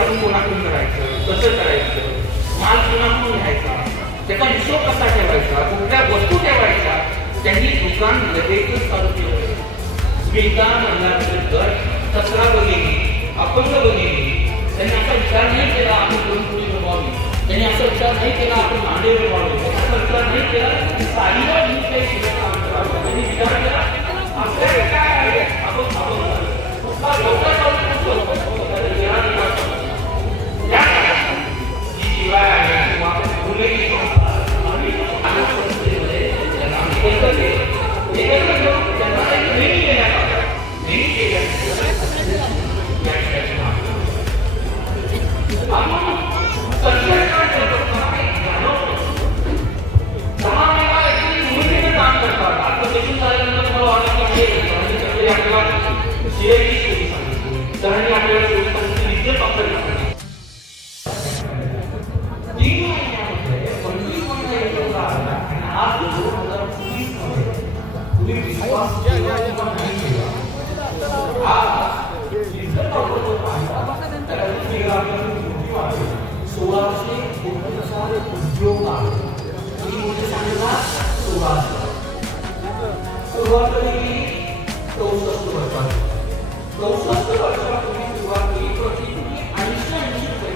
आपण कोणाकडून करायचं, कसं करायचं, माल कोणाकडून घ्यायचा, त्याचा हिशोब कसा ठेवायचा, कुठल्या वस्तू ठेवायच्या, त्यांनी दुकान लगेचच चालू केलं. स्मिता महिलांचे गट 17 भगिनी, अपंग भगिनी, त्यांनी असा विचार नाही केला आपण पुरणपोळी बनवावी, त्यांनी असा विचार नाही केला आपण भांडे बनवावे, त्यांनी असा विचार नाही केला की साडीवर घेऊन काही शिकत काम करावं. त्यांनी विचार केला आपल्याकडे काय आहे आपण कुठला लवकर या जी शिवाय आहे किंवा फुलेची संस्था आणि संस्थेमध्ये त्यांना एकत्र घेऊन त्यांना एक नेहमी देण्यात आलं. नेहमी केल्यानंतर आपण संघटना काम करतात. आता देखील झाल्यानंतर मला वाटतं की आपल्याला सीआयडी स्टोरी सांगितली, सरांनी आपल्याला स्टोरी सांगितली विद्युत वापरण्यासाठी 3 महिन्यामध्ये 25 महिना एवढा आला आणि आज 2020 मध्ये तुम्ही विश्वास नाही केला. आज विद्युत वापरतो पाहिला त्याला किती वाढली 1649 उद्योग आहे. किती मोठे सांगितला 1600. सुरुवात केली 64 वर्षात. 64 वर्षापूर्वी सुरुवात केली. प्रति 80 रुपये